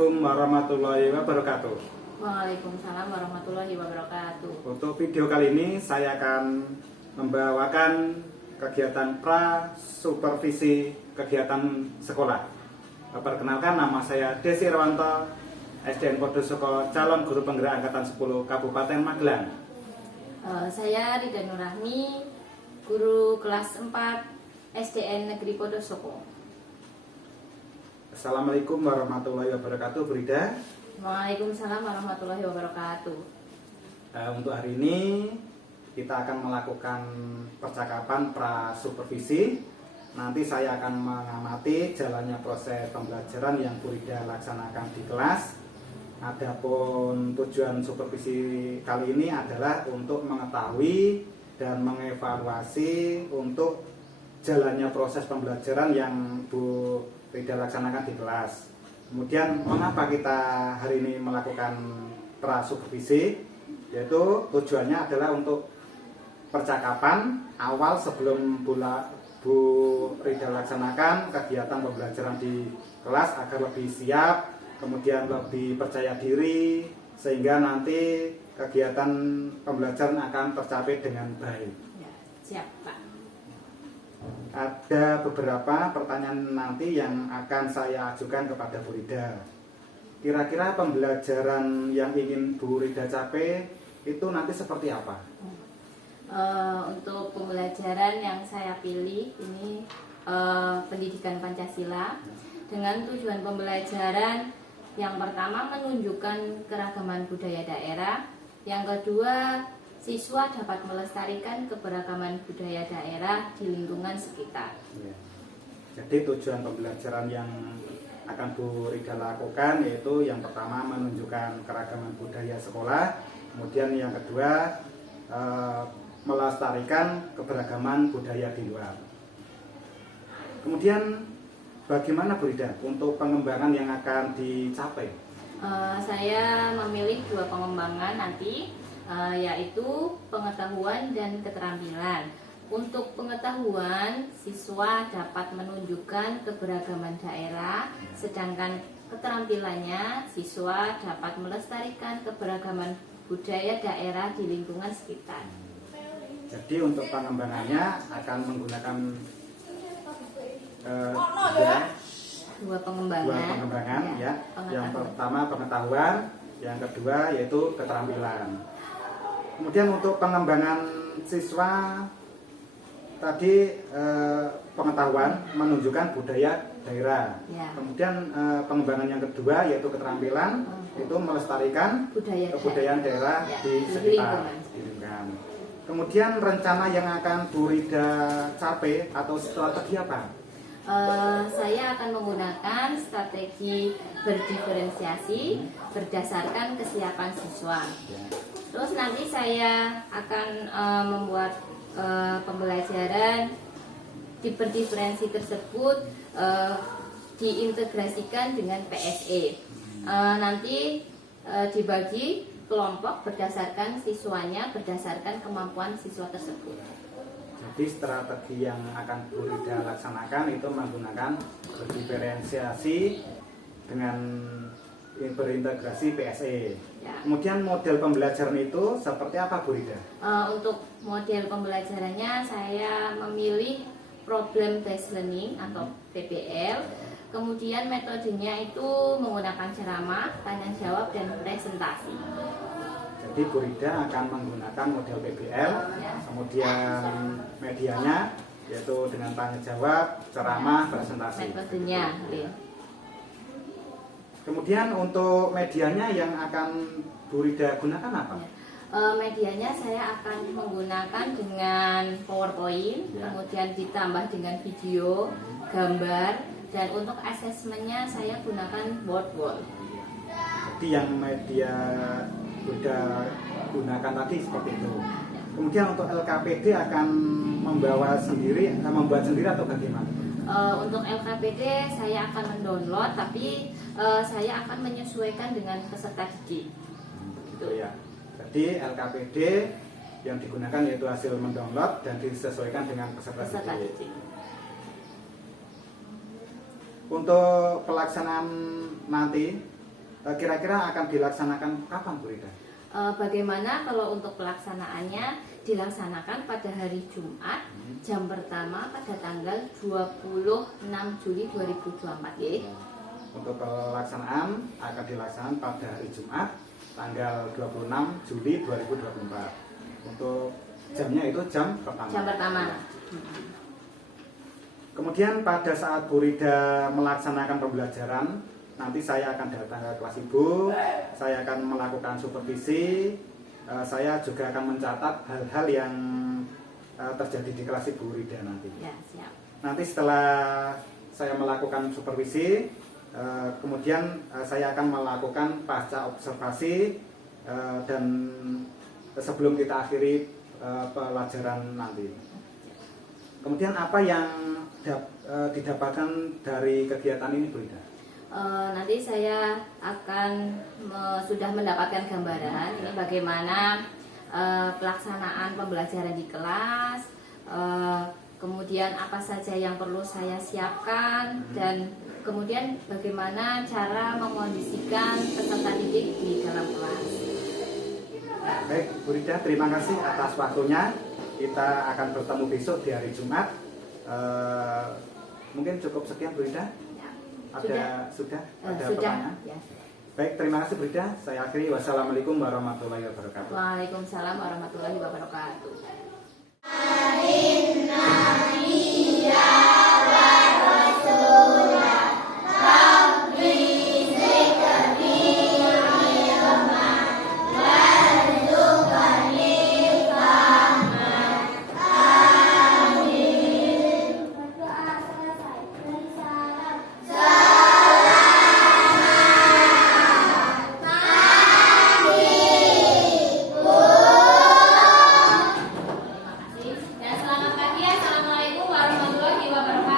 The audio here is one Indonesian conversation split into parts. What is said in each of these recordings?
Assalamualaikum warahmatullahi wabarakatuh. Waalaikumsalam warahmatullahi wabarakatuh. Untuk video kali ini saya akan membawakan kegiatan pra-supervisi kegiatan sekolah. Perkenalkan, nama saya Desi Irwanto, SDN Podosoko, calon guru penggerak angkatan 10 Kabupaten Magelang. Saya Rida Nurrahmi, guru kelas 4 SDN Negeri Podosoko. Assalamualaikum warahmatullahi wabarakatuh, Bu Rida. Waalaikumsalam warahmatullahi wabarakatuh. Untuk hari ini kita akan melakukan percakapan pra-supervisi. Nanti saya akan mengamati jalannya proses pembelajaran yang Bu Rida laksanakan di kelas. Adapun tujuan supervisi kali ini adalah untuk mengetahui dan mengevaluasi untuk jalannya proses pembelajaran yang Bu Rida laksanakan di kelas. Kemudian mengapa kita hari ini melakukan pra-supervisi, yaitu tujuannya adalah untuk percakapan awal sebelum Bu Rida laksanakan kegiatan pembelajaran di kelas agar lebih siap, kemudian lebih percaya diri, sehingga nanti kegiatan pembelajaran akan tercapai dengan baik. Ya, siap, Pak. Ada beberapa pertanyaan nanti yang akan saya ajukan kepada Bu Rida. Kira-kira pembelajaran yang ingin Bu Rida capai itu nanti seperti apa? Untuk pembelajaran yang saya pilih ini pendidikan Pancasila, dengan tujuan pembelajaran yang pertama menunjukkan keragaman budaya daerah, yang kedua siswa dapat melestarikan keberagaman budaya daerah di lingkungan sekitar. Ya. Jadi tujuan pembelajaran yang akan Bu Rida lakukan yaitu yang pertama menunjukkan keragaman budaya sekolah, kemudian yang kedua melestarikan keberagaman budaya di luar. Kemudian bagaimana Bu Rida untuk pengembangan yang akan dicapai? Saya memilih 2 pengembangan nanti, yaitu pengetahuan dan keterampilan. Untuk pengetahuan, siswa dapat menunjukkan keberagaman daerah, sedangkan keterampilannya siswa dapat melestarikan keberagaman budaya daerah di lingkungan sekitar. Jadi untuk pengembangannya akan menggunakan Dua pengembangan, ya. Yang pertama pengetahuan, yang kedua yaitu keterampilan. Kemudian untuk pengembangan siswa tadi pengetahuan menunjukkan budaya daerah. Ya. Kemudian pengembangan yang kedua yaitu keterampilan itu melestarikan kebudayaan daerah ya, di sekitar lingkungan. Kemudian rencana yang akan Bu Rida capai atau strategi apa? Saya akan menggunakan strategi berdiferensiasi berdasarkan kesiapan siswa. Ya. Terus nanti saya akan membuat pembelajaran berdiferensi tersebut diintegrasikan dengan PSE. Nanti dibagi kelompok berdasarkan siswanya, berdasarkan kemampuan siswa tersebut. Jadi strategi yang akan Bu Rida laksanakan itu menggunakan berdiferensiasi dengan berintegrasi PSE. Ya. Kemudian model pembelajaran itu seperti apa Bu Rida? Untuk model pembelajarannya saya memilih problem based learning atau PBL. Kemudian metodenya itu menggunakan ceramah, tanya jawab dan presentasi. Jadi Bu Rida akan menggunakan model PBL, Ya. kemudian medianya yaitu dengan tanya jawab, ceramah, presentasi. Metodenya. Kemudian untuk medianya yang akan Bu Rida gunakan apa? Medianya saya akan menggunakan dengan PowerPoint, Ya. kemudian ditambah dengan video, gambar, dan untuk asesmennya saya gunakan board. Jadi yang media Bu Rida gunakan tadi seperti itu. Kemudian untuk LKPD akan membuat sendiri atau bagaimana? Untuk LKPD saya akan mendownload, tapi saya akan menyesuaikan dengan peserta didik. Gitu ya. Jadi LKPD yang digunakan yaitu hasil mendownload dan disesuaikan dengan peserta didik. Untuk pelaksanaan nanti kira-kira akan dilaksanakan kapan Bu Rida? Bagaimana kalau untuk pelaksanaannya dilaksanakan pada hari Jumat jam pertama pada tanggal 26 Juli 2024 ya. Untuk pelaksanaan akan dilaksanakan pada hari Jumat tanggal 26 Juli 2024. Untuk jamnya itu jam pertama. Jam pertama. Kemudian pada saat Bu Rida melaksanakan pembelajaran, nanti saya akan datang ke kelas Ibu, saya akan melakukan supervisi, saya juga akan mencatat hal-hal yang terjadi di kelas Ibu Rida nanti. Ya, siap. Nanti setelah saya melakukan supervisi, kemudian saya akan melakukan pasca observasi dan sebelum kita akhiri pelajaran nanti. Kemudian apa yang didapatkan dari kegiatan ini Bu Rida? Nanti saya akan sudah mendapatkan gambaran ini bagaimana pelaksanaan pembelajaran di kelas, kemudian apa saja yang perlu saya siapkan, dan kemudian bagaimana cara mengkondisikan peserta didik di dalam kelas. Baik Bu Rida, terima kasih atas waktunya. Kita akan bertemu besok di hari Jumat. Mungkin cukup sekian Bu Rida. Sudah ada pertanyaan? Ya. Baik, terima kasih Bu Rida. Saya akhiri. Wassalamualaikum warahmatullahi wabarakatuh. Waalaikumsalam warahmatullahi wabarakatuh. Dan selamat pagi, assalamualaikum warahmatullahi wabarakatuh.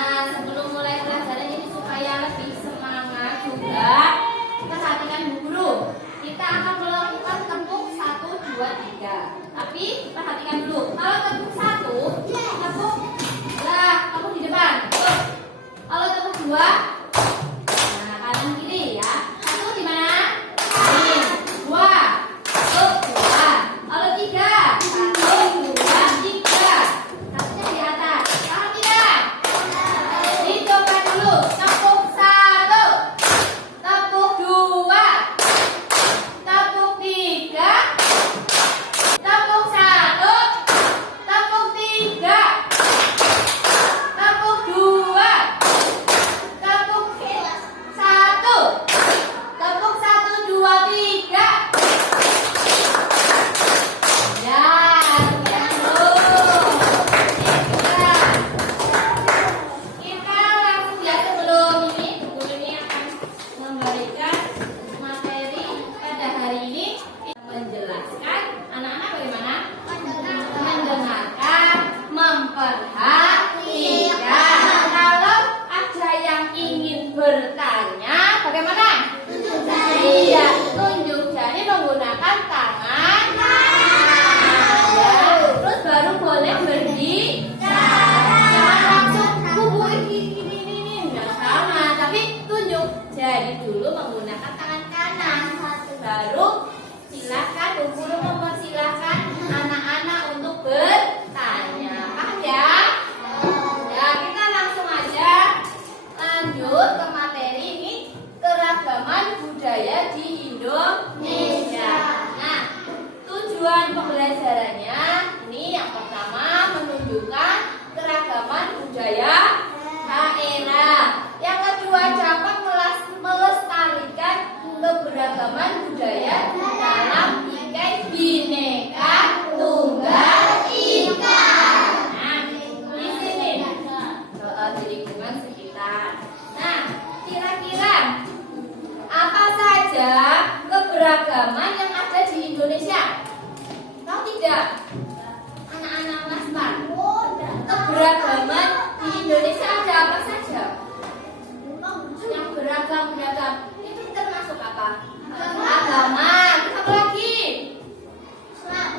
Nah, sebelum mulai pelajaran ini supaya lebih semangat juga, perhatikan Bu Guru. Kita akan melakukan tepuk 1, 2, 3. Tapi perhatikan dulu. Kalau tepuk 1, tepuk lah, tepuk di depan. Tuh. Kalau tepuk 2, nah kanan kiri ya. 1 di mana? Ini. 2. Tepuk 2. Kalau 3, 1, 2, 3. Kakinya di atas. Kalau tidak, dicoba dulu. Tepuk 1, tepuk 2, tepuk 3, tepuk 1, tepuk 3, tepuk 2, tepuk 1, tepuk 1, 2, 3. Ya, sekian dulu. Kita langsung ya, sebelum ini guru ini akan memberikan materi pada hari ini, menjelaskan anak-anak bagaimana mendengarkan, memperhatikan. Kalau ada yang ingin bertanya, bagaimana? Iya, tunjuk jari menggunakan tangan. Ya, terus baru boleh berbicara. Jangan langsung kubu ini. Nggak sama, tapi tunjuk jari dulu menggunakan tangan kanan. Baru silakan Bu Guru mempersilahkan anak-anak untuk bertanya. Paham ya? Ya, kita langsung aja lanjut ke materi ini, keragaman budaya di Indonesia. Nah, tujuan pembelajarannya ini yang pertama menunjukkan keragaman budaya daerah. Yang kedua dapat melestarikan keberagaman budaya dalam bingkai Bhinneka Tunggal Ika. Nah, di sini di lingkungan sekitar. Nah, kira-kira apa saja keberagaman yang ada di Indonesia? Tahu tidak? Anak-anak Mas Pan, keberagaman di Indonesia ada apa saja? Yang beragam itu termasuk apa? Agama. Terus apa lagi?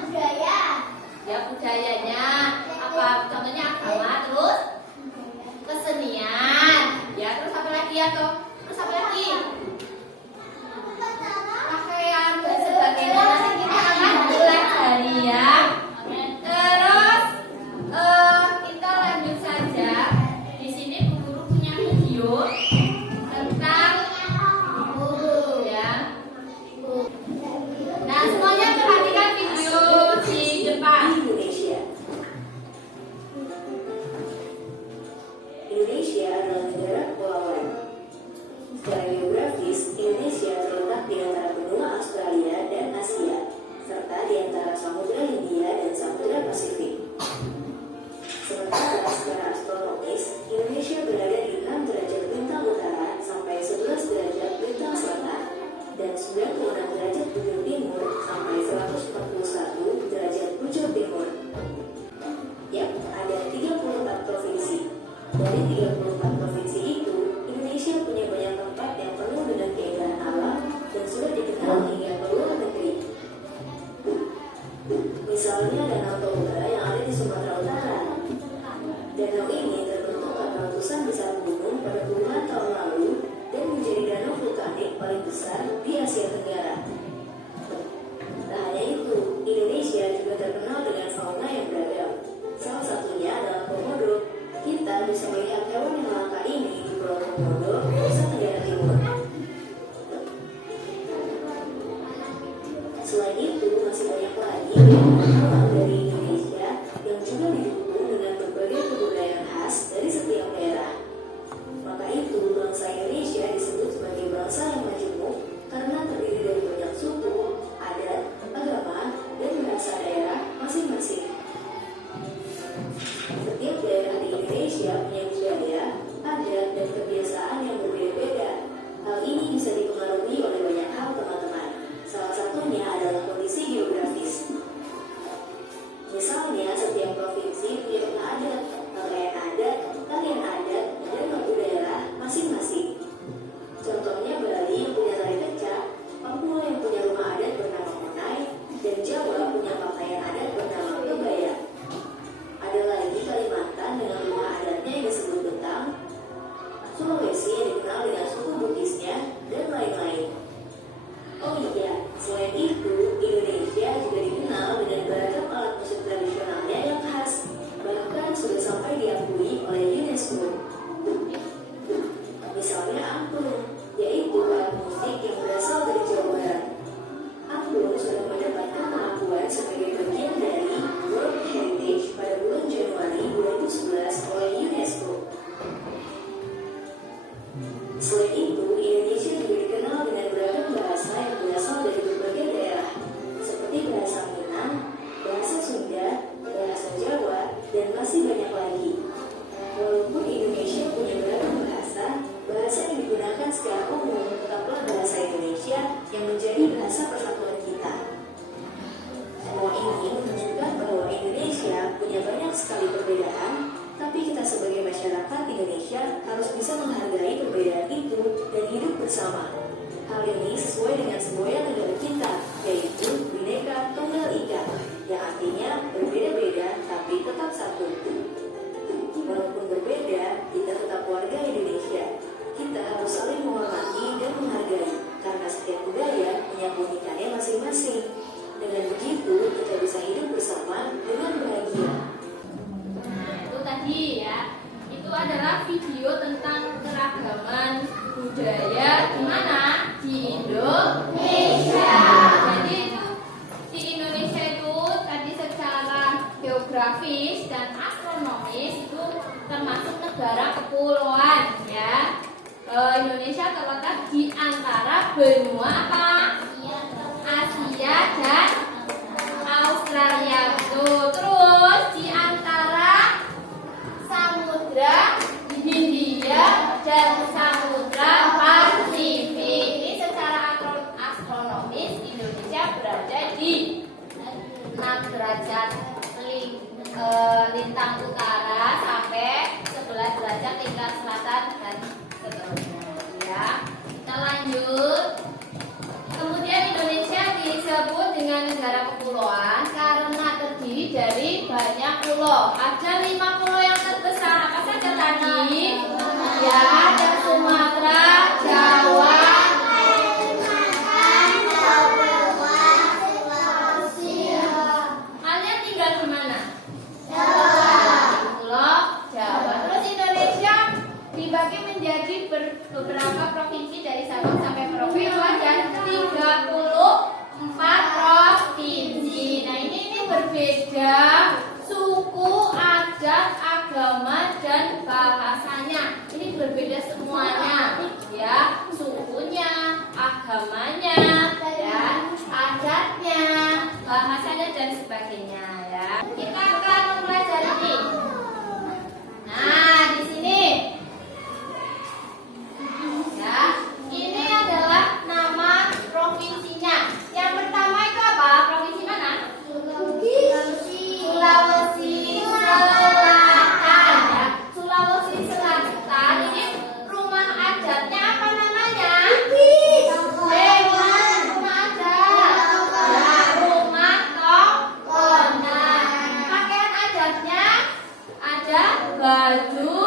Budaya. Ya, budayanya apa? Contohnya agama. Terus kesenian. Ya, terus apa lagi ya toh? Terus apa lagi? Pakaian dan sebagainya. Nanti kita akan pelajari ya. Terus kita lanjut saja. Di sini Bu Guru punya video tentang guru ya. Nah, semuanya perhatikan video di depan. Indonesia adalah negara kepulauan. Secara geografis, Indonesia terletak di antara benua Australia dan Asia, serta di antara Samudra Hindia dan Samudra Pasifik. Sementara secara astronomis, Indonesia berada di 6 derajat bintang utara sampai 11 derajat bintang selatan dan 96 derajat bujur timur sampai 141 derajat bujur timur. Yap, ada 34 provinsi. Dari 34 provinsi itu, Indonesia punya banyak tempat yang penuh dengan keindahan alam dan sudah dikenal hingga ke luar negeri. Misalnya Danau Toba yang ada di Sumatera Utara. Danau ini terbentuk karena letusan besar gunung pada puluhan tahun lalu dan menjadi danau vulkanik paling besar di Asia Tenggara. Tak hanya itu, Indonesia juga terkenal dengan fauna yang beragam. Salah satunya adalah komodo. Kita bisa melihat hewan yang langka ini di Pulau Komodo, Nusa Tenggara Timur. Selain itu, masih banyak lagi alam dari Indonesia yang juga didukung dengan berbagai kebudayaan khas dari setiap daerah. Maka itu, bangsa Indonesia disebut sebagai bangsa yang majemuk karena terdiri dari banyak suku, adat, agama, dan bahasa daerah masing-masing. Setiap daerah di diakui oleh UNESCO. Misalnya angklung, yaitu alat musik yang berasal dari Jawa Barat. Angklung sudah mendapatkan pengakuan sebagai bagian dari World Heritage pada bulan Januari 2011 oleh UNESCO. Selain itu, Indonesia juga dikenal dengan beragam bahasa yang berasal dari berbagai daerah, seperti bahasa Minang, bahasa Sunda, bahasa Jawa, dan masih banyak lagi. Walaupun Indonesia punya beragam bahasa, bahasa yang digunakan secara umum tetaplah bahasa Indonesia yang menjadi bahasa persatuan kita. Semua ini menunjukkan bahwa Indonesia punya banyak sekali perbedaan, tapi kita sebagai masyarakat Indonesia harus bisa menghargai perbedaan itu dan hidup bersama. Hal ini sesuai dengan semboyan negara kita, yaitu Bhinneka Tunggal Ika, yang artinya berbeda-beda tapi tetap satu. Walaupun berbeda, kita tetap warga Indonesia. Kita harus saling menghormati dan menghargai, karena setiap budaya punya keunikannya masing-masing. Dengan begitu, kita bisa hidup bersama dengan bahagia. Nah, itu tadi ya. Itu adalah video tentang keragaman budaya di mana? Di Indonesia. Jadi itu di Indonesia itu tadi secara geografis dan astronomis itu termasuk negara kepulauan ya. Indonesia terletak di antara benua apa? Asia dan Australia. Tuh, terus di antara Samudra Hindia dan Samudra Pasifik. Ini secara astronomis Indonesia berada di 6 derajat lintang utara sampai 11 derajat lintang selatan dan seterusnya ya. Kita lanjut. Kemudian Indonesia disebut dengan negara kepulauan karena terdiri dari banyak pulau. Ada 5 pulau yang terbesar. Apa saja tadi? Ya, ada Sumatera, Jawa, kalian tinggal di mana? Pulau Jawa. Terus Indonesia dibagi menjadi beberapa provinsi dari Sabang sampai Merauke. Itu ada 34 provinsi. Nah ini berbeda suku, adat, agama, dan bahasanya. Ini berbeda semuanya, ya, sukunya, agamanya, dan adatnya, bahasanya dan sebagainya. Ya, kita akan mempelajari ini. Nah, di sini, ya, ini adalah nama provinsinya. Yang pertama itu apa? Provinsi mana? Sulawesi Selatan. Ya, Sulawesi Selatan ini rumah adatnya apa namanya? Rumah adat. Ya, rumah Tongkonan. Pakaian adatnya ada baju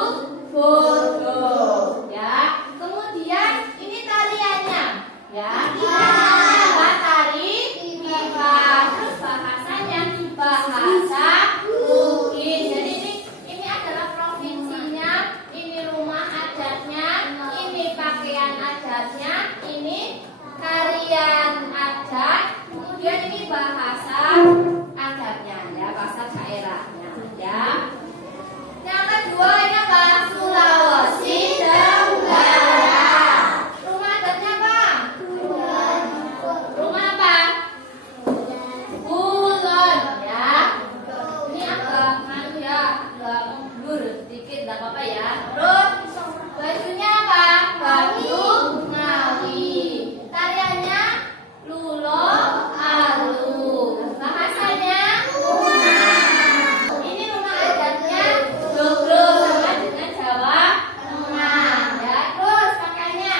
bodoh. Ya, kemudian ini tariannya. Ya, tari pipa. Terus bahasanya bahasa Bugis. Jadi ini adalah provinsinya, ini rumah adatnya, ini pakaian adatnya, ini tarian adat, kemudian ini bahasa adatnya ya, bahasa daerahnya ya. Yang kedua ini apa? Sulawesi Tenggara. Rumah adatnya apa? Rumah apa? Kulon ya. Ini agak ya, agak mundur sedikit, nggak apa-apa ya. Terus bajunya apa? Baju Ngawi. Tariannya Lulo Alu. Bahasanya ini rumah adatnya Joglo sama dengan Jawa Tengah ya. Terus pakaiannya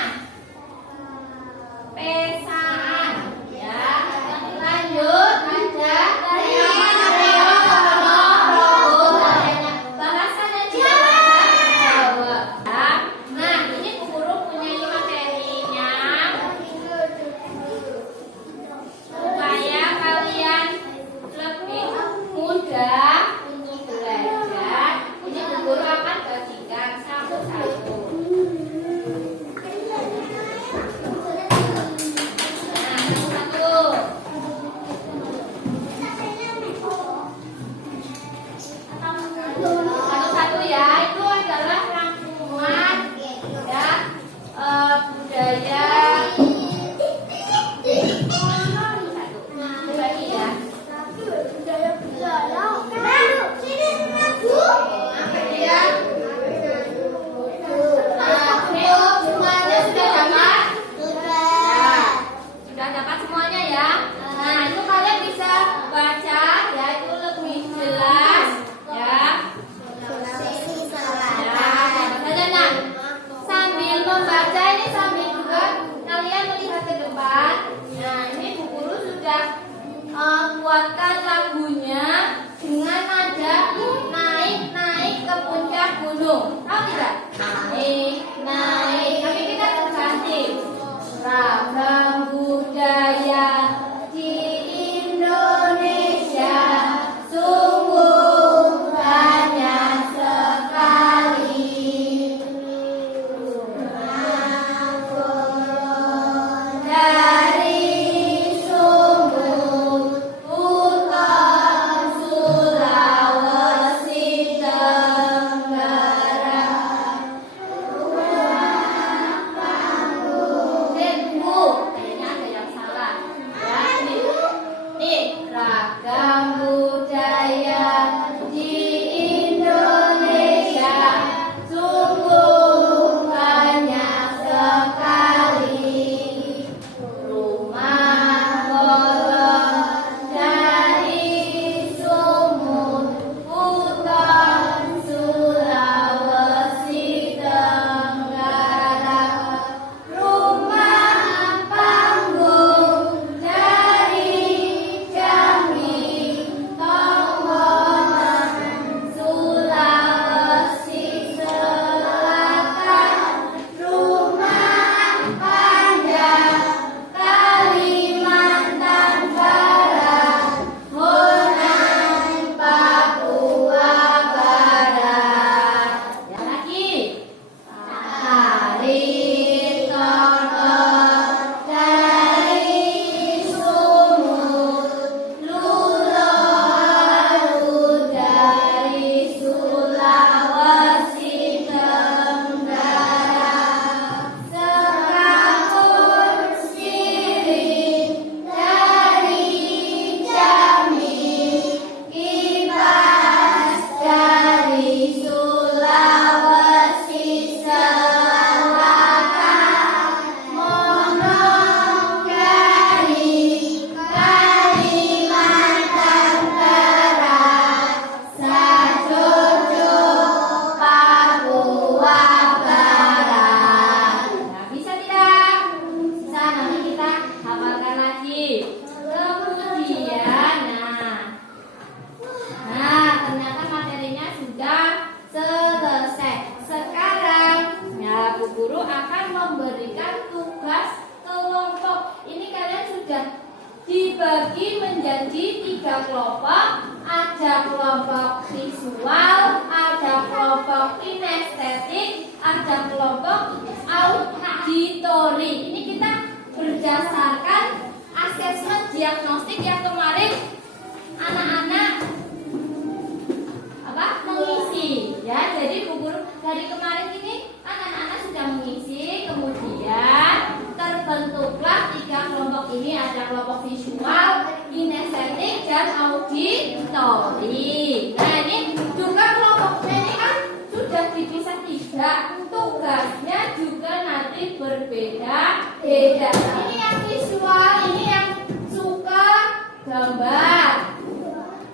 pesaan ya. Lanjut ada tarian reog, bahasanya Jawa. gunung. Tahu tidak? Naik, naik. Tapi kita ganti. Ragam budaya di Indonesia sungguh banyak sekali. Dari Sumut, Utara, Sulawesi Tenggara. Kayaknya ada yang salah. Ya, nih ragam budaya di Indonesia sungguh banyak sekali. Rumah kolong dari Sumut, Utara, Sulawesi Tenggara. Rumah panggung dari Jambi, Tonggonan, Sulawesi Selatan. Rumah panjang Kalimantan Barat, Honan, Papua Barat. Yang lagi. Haritono dari Sumut, Lulo Halu dari Sulawesi Tenggara. Sekapur Sirih dari Jambi, Kipas dari Sulawesi Selatan, Monong dari Kalimantan Barat, Sajojo Papua Barat. Nah, bisa tidak? Bisa, nanti kita hafalkan lagi. Kemudian, ternyata materinya sudah selesai. Sekarang, ya Bu Guru akan memberikan tugas kelompok. Ini kalian sudah dibagi menjadi 3 kelompok. Ada kelompok visual, ada kelompok kinestetik, ada kelompok auditori. Ini kita berdasarkan asesmen diagnostik yang kemarin anak-anak mengisi, ya. Jadi Bu Guru dari kemarin ini anak-anak sudah mengisi, kemudian terbentuklah 3 kelompok ini. Ada kelompok visual, kinestetik, dan auditori. Nah, ini juga kelompoknya ini kan sudah dipisah 3. Tugasnya juga nanti berbeda-beda. Ini yang visual, ini yang suka gambar.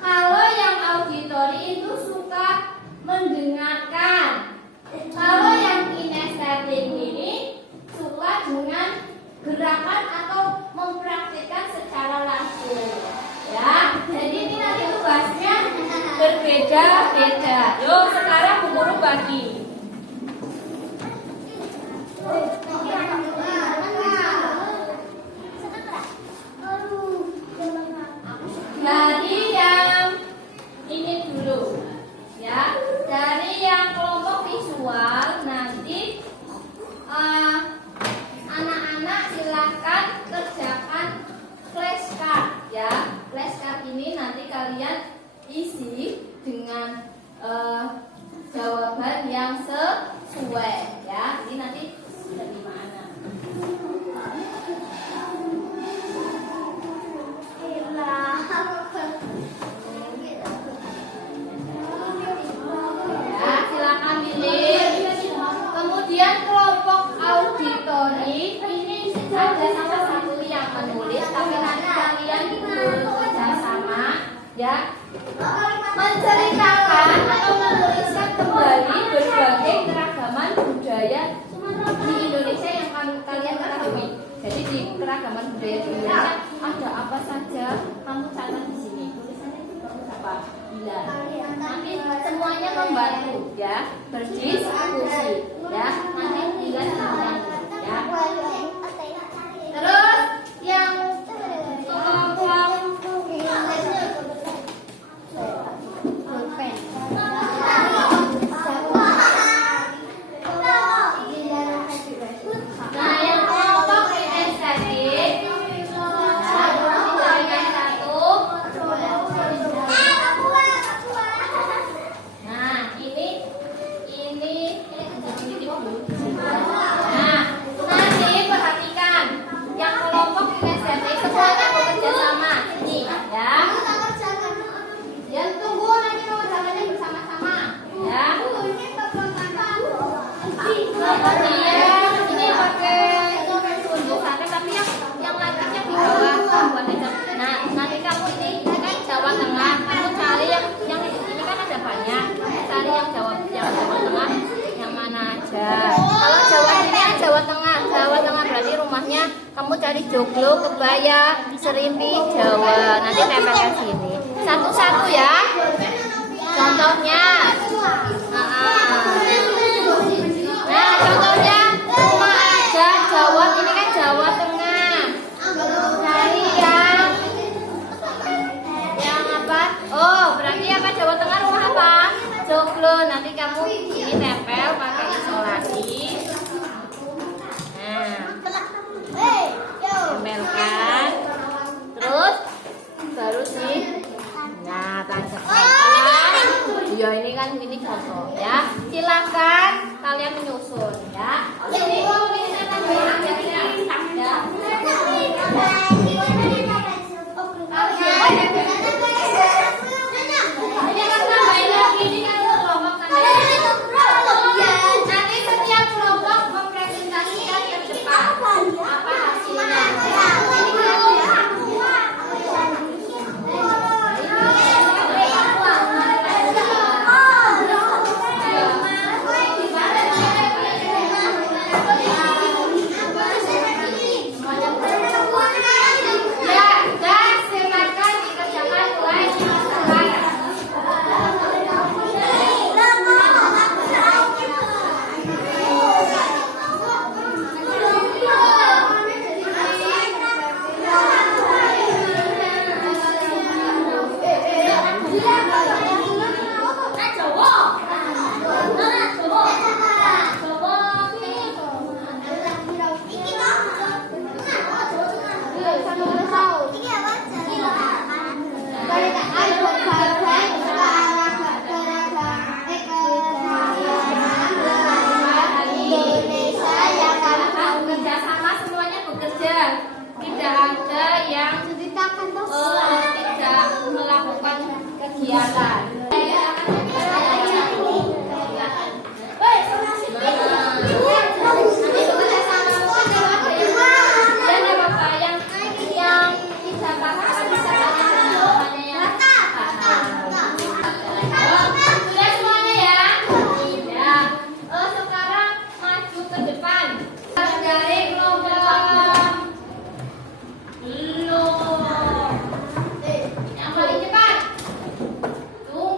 Kalau yang auditori itu suka mendengarkan. Kalau yang kinestetik ini suka dengan gerakan atau mempraktikkan secara langsung. Ya, jadi ini nanti tugasnya berbeda-beda. Yuk, sekarang Bu Guru bagi. Dari yang ini dulu, ya. Dari yang kelompok visual nanti anak-anak silahkan kerjakan flashcard, ya. Flashcard ini nanti kalian isi dengan jawaban yang sesuai, ya. Ini nanti dari mana? Ya, silakan pilih. Kemudian kelompok auditori ini ada salah satu yang menulis, tapi nanti kalian bekerja sama, ya, menceritakan atau menuliskan kembali berbagai keragaman budaya di Indonesia yang kalian ketahui. Jadi di keragaman budaya di Indonesia ada apa saja, kamu catat di sini. Tulisannya itu bagus apa? Nanti semuanya membantu ya, berdiskusi ya. Nanti tinggal semuanya ya. Terus yang kelompok yang kelompok kinestetik diberikan satu. Nah, nah, nanti perhatikan yang kelompok kinestetik semuanya bekerja sama. Ini ya. Jangan tunggu nanti mengerjakannya bersama-sama ya. Kemudian ini pakai tunjukannya tapi yang lainnya di bawah buat aja. Nah, nanti kamu ini kan Jawa Tengah, kamu cari yang ini kan ada banyak. Cari yang Jawa Tengah yang mana aja. Kalau Jawa ini kan Jawa Tengah berarti rumahnya kamu cari joglo, kebaya, serimpi, Jawa. Nanti tempelkan sini. Satu-satu ya. Contohnya. Nah, contohnya rumah aja Jawa, ini kan Jawa Tengah. Cari yang apa? Oh, berarti apa Jawa Tengah rumah apa? Joglo. Nanti kamu ini tempel pakai isolasi. Nah, tempelkan. Terus baru sih. Nah, tancapkan. Ya ini kan ini contoh ya. Silakan kalian menyusun ya. Ini nanti setiap kelompok mempresentasikan ke depan apa hasilnya. Kerjasama semuanya bekerja, tidak ada yang tidak melakukan kegiatan. Yang paling cepat. Tuh.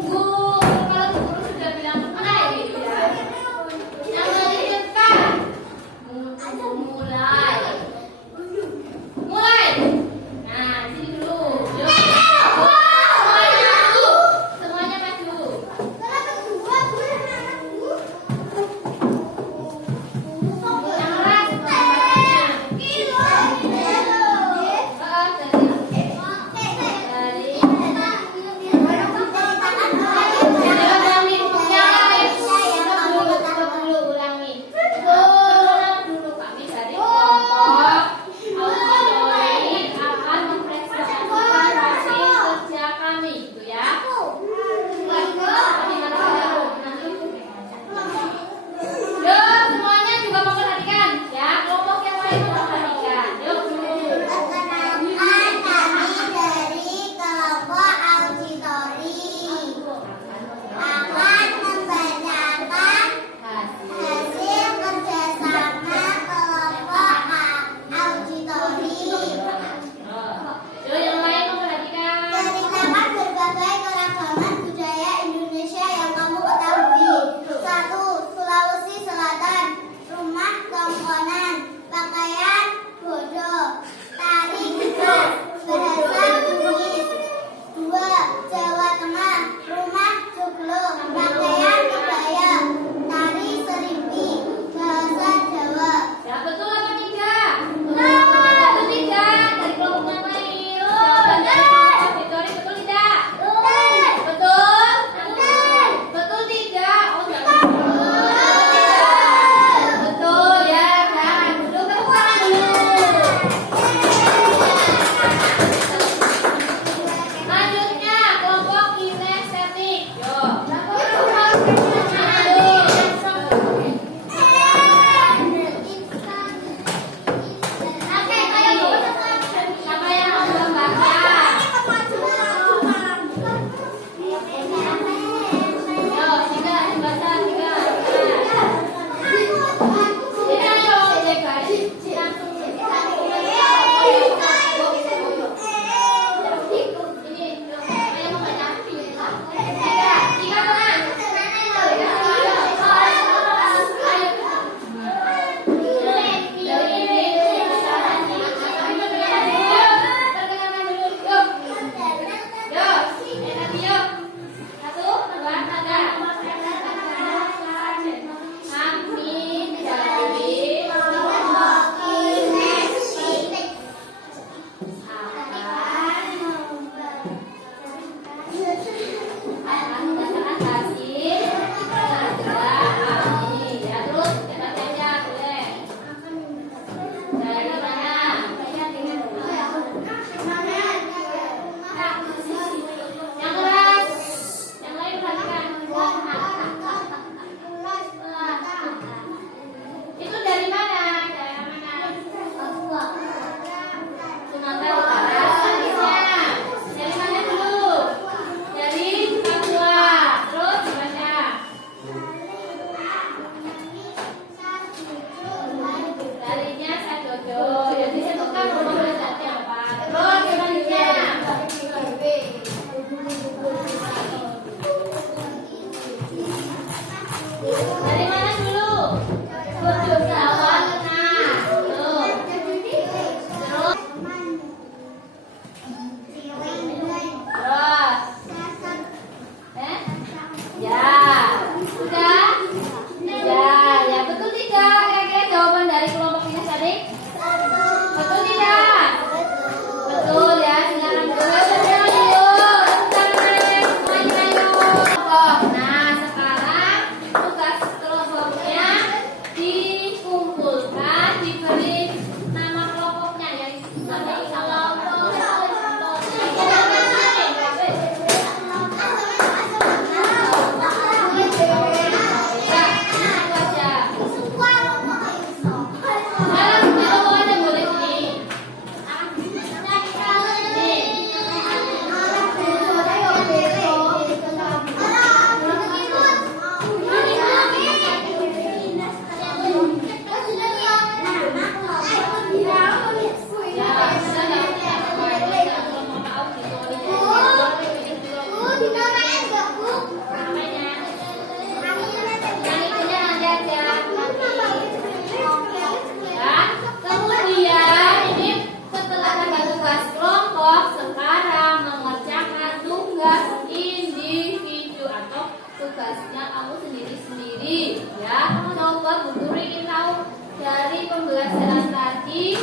pembelajaran tadi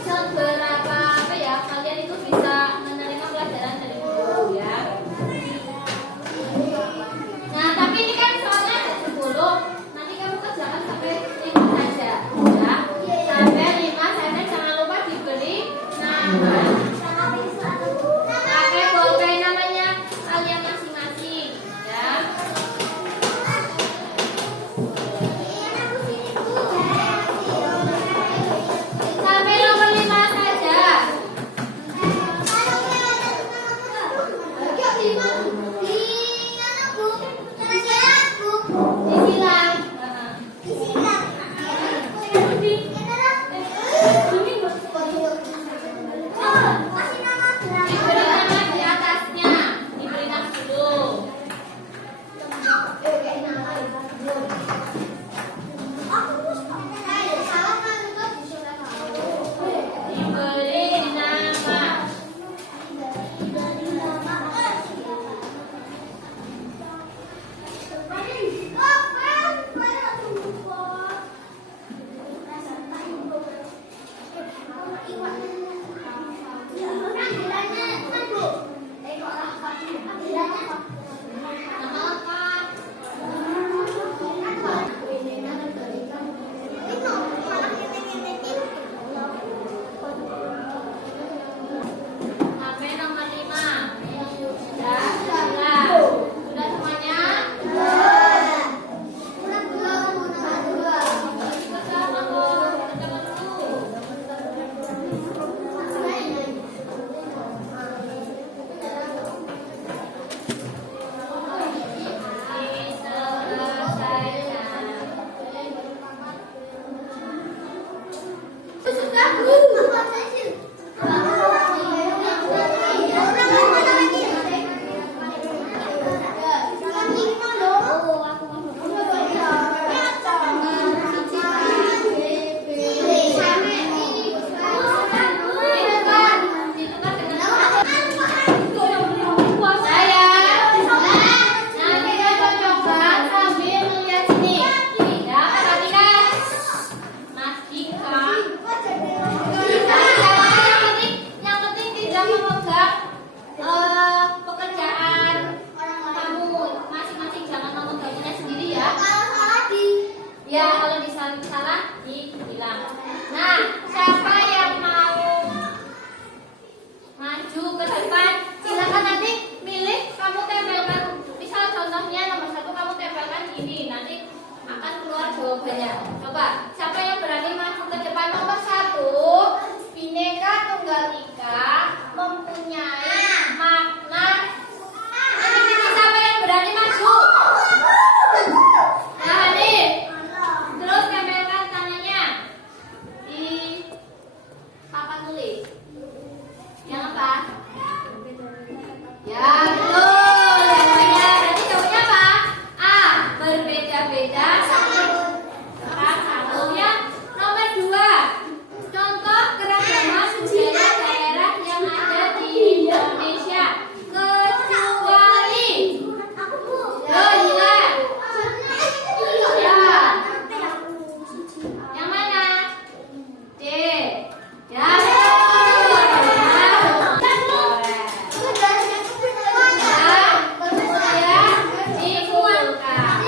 seberapa apa ya kalian itu bisa menerima pelajaran dari guru ya. Nah tapi ini kan soalnya ada 10, nanti kamu kerjakan sampai 5 saja ya. Sampai 5 sampai jangan lupa diberi nama. Pakai bolpen namanya kalian masing-masing ya. Sampai nomor 5 saja. Disilang. Diberi nama di atasnya. Diberi nama dulu. Diberi nama. Nama lengkap. Sampai nomor 5. Sudah semuanya? Ya, kalau salah dibilang. Nah, siapa yang mau maju ke depan? Silakan nanti milih, kamu tempelkan. Misal contohnya nomor 1 kamu tempelkan gini, nanti akan keluar jawabannya. Coba, siapa yang berani maju ke depan? Nomor 1, Bhinneka Tunggal Ika mempunyai makna. Siapa yang berani maju? Nah, nih. Terus tempelkan tangannya di papan tulis. Yang apa? Ya betul. Jawabannya berarti jawabannya apa? A. Berbeda-beda. Satunya. Nomor 2. Contoh keragaman budaya daerah yang ada di Indonesia. Kecuali. Yo, hilang. Ya. Yang mana? D. Ya. Kemudian dikumpulkan.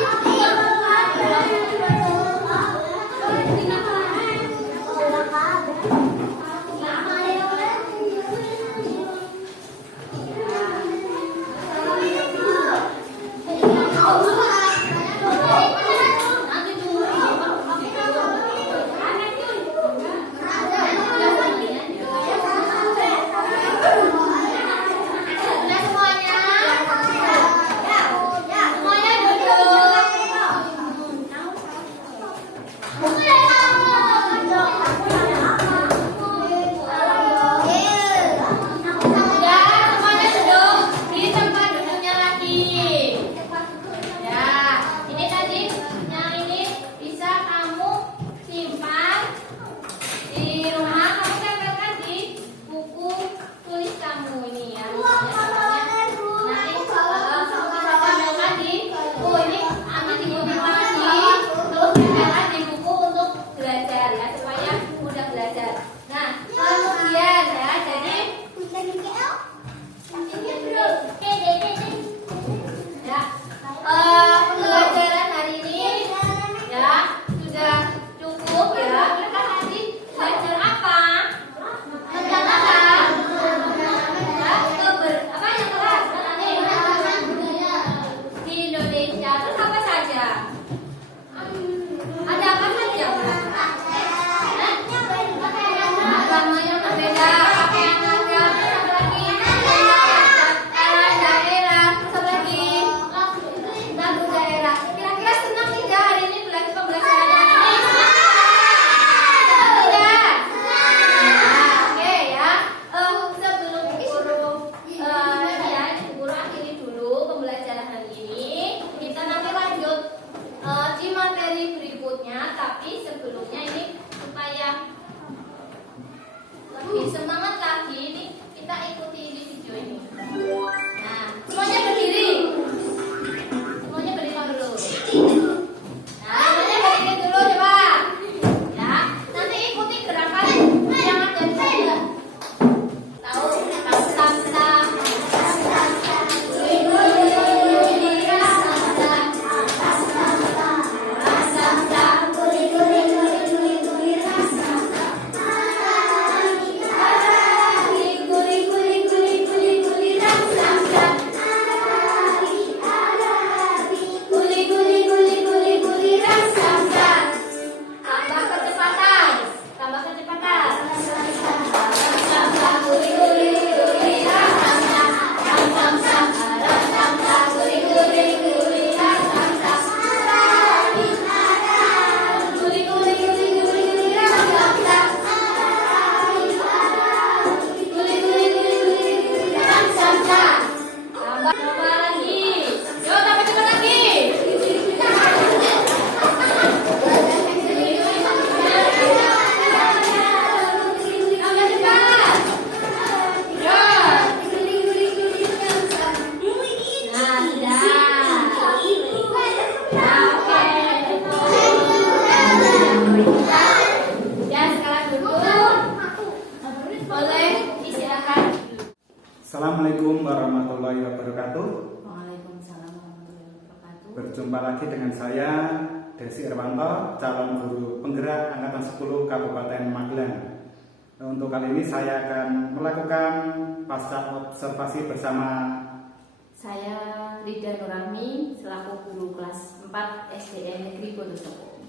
warahmatullahi wabarakatuh. Waalaikumsalam warahmatullahi wabarakatuh. Berjumpa lagi dengan saya Desi Irwanto, calon guru penggerak Angkatan 10 Kabupaten Magelang. Untuk kali ini saya akan melakukan pasca observasi bersama Saya Rida Nurahmi selaku guru kelas 4 SDN Negeri Wonosobo.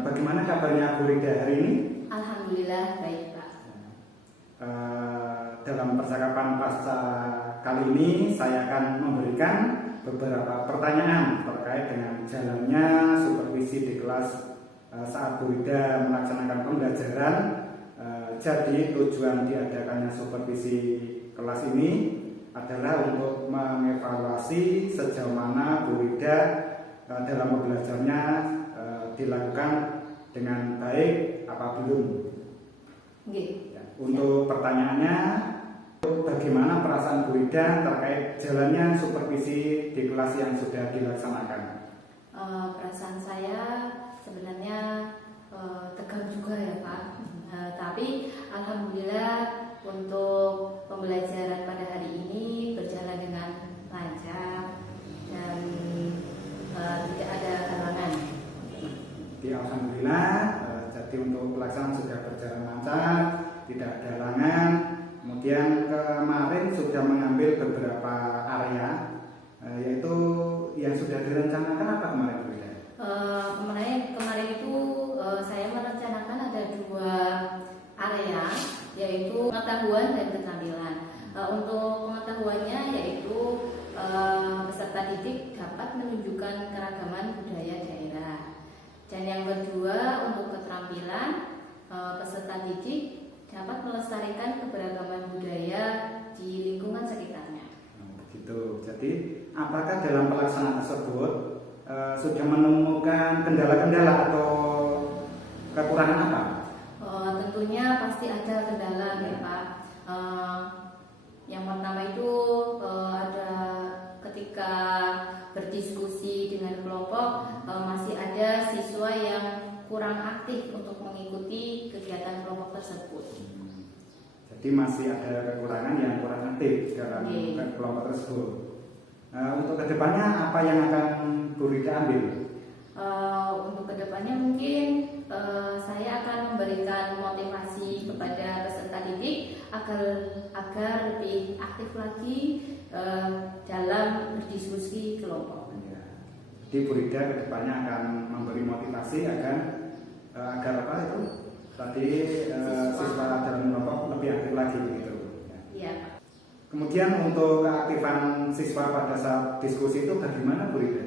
Bagaimana kabarnya Bu Rida hari ini? Alhamdulillah baik Pak. Dalam percakapan pasca kali ini saya akan memberikan beberapa pertanyaan terkait dengan jalannya supervisi di kelas saat Bu Rida melaksanakan pembelajaran. Jadi tujuan diadakannya supervisi kelas ini adalah untuk mengevaluasi sejauh mana Bu Rida dalam pembelajarannya dilakukan dengan baik apa belum. Untuk pertanyaannya, bagaimana perasaan Bu Rida terkait jalannya supervisi di kelas yang sudah dilaksanakan? Perasaan saya sebenarnya tegang juga ya Pak. Tapi alhamdulillah untuk pembelajaran pada hari ini berjalan dengan lancar dan tidak ada halangan. Alhamdulillah, jadi untuk pelaksanaan sudah berjalan lancar, tidak ada halangan. Kemudian kemarin sudah mengambil beberapa area, yaitu yang sudah direncanakan apa kemarin Bu Rida? Kemarin itu saya merencanakan ada 2 area, yaitu pengetahuan dan keterampilan. Untuk pengetahuannya yaitu peserta didik dapat menunjukkan keragaman budaya daerah. Dan yang kedua untuk keterampilan, peserta didik dapat melestarikan keberagaman budaya di lingkungan sekitarnya. Begitu. Jadi apakah dalam pelaksanaan tersebut sudah menemukan kendala-kendala atau kekurangan apa? Tentunya pasti ada kendala ya Pak. Yang pertama itu ada ketika berdiskusi dengan kelompok masih ada siswa yang kurang aktif untuk mengikuti kegiatan kelompok tersebut. Jadi masih ada kekurangan yang kurang aktif dalam kelompok tersebut. Untuk kedepannya apa yang akan Bu Rida ambil? Untuk kedepannya mungkin saya akan memberikan motivasi kepada peserta didik agar lebih aktif lagi dalam berdiskusi kelompok. Jadi Bu Rida kedepannya akan memberi motivasi agar apa itu tadi siswa dalam kelompok lebih aktif lagi begitu. Iya. Kemudian untuk keaktifan siswa pada saat diskusi itu bagaimana Bu Rida?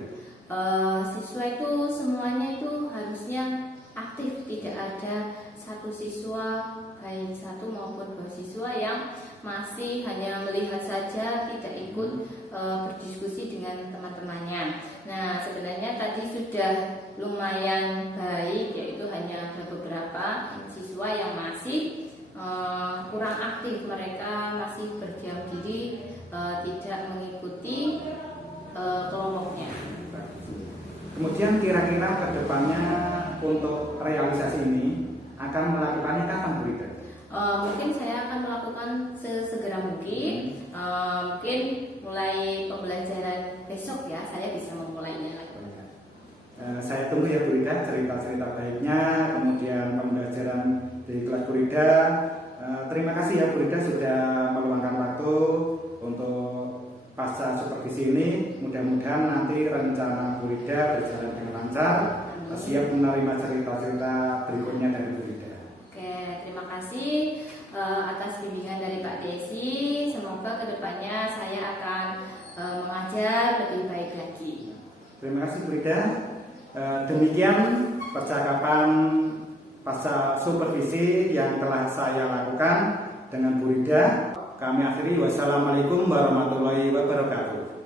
Siswa itu semuanya itu harusnya aktif, tidak ada satu siswa baik satu maupun 2 siswa yang masih hanya melihat saja, tidak ikut berdiskusi dengan teman-temannya. Nah sebenarnya tadi sudah lumayan baik, yaitu hanya ada beberapa siswa yang masih kurang aktif, mereka masih berdiam diri, tidak mengikuti kelompoknya. Kemudian kira-kira kedepannya untuk realisasi ini akan melakukannya kapan Bu Rida? Mungkin saya akan melakukan sesegera mungkin. Mungkin mulai pembelajaran besok ya, saya bisa memulainya. Saya tunggu ya Bu Rida cerita-cerita baiknya, kemudian pembelajaran di kelas Bu Rida. Terima kasih ya Bu Rida sudah meluangkan waktu untuk pasca supervisi ini. Mudah-mudahan nanti rencana Bu Rida berjalan dengan lancar, siap menerima cerita-cerita berikutnya dari Bu Rida. Oke, terima kasih atas bimbingan dari Pak Desi. Semoga kedepannya saya akan mengajar lebih baik lagi. Terima kasih Bu Rida. Demikian percakapan pasca supervisi yang telah saya lakukan dengan Bu Rida. Kami akhiri, wassalamualaikum warahmatullahi wabarakatuh.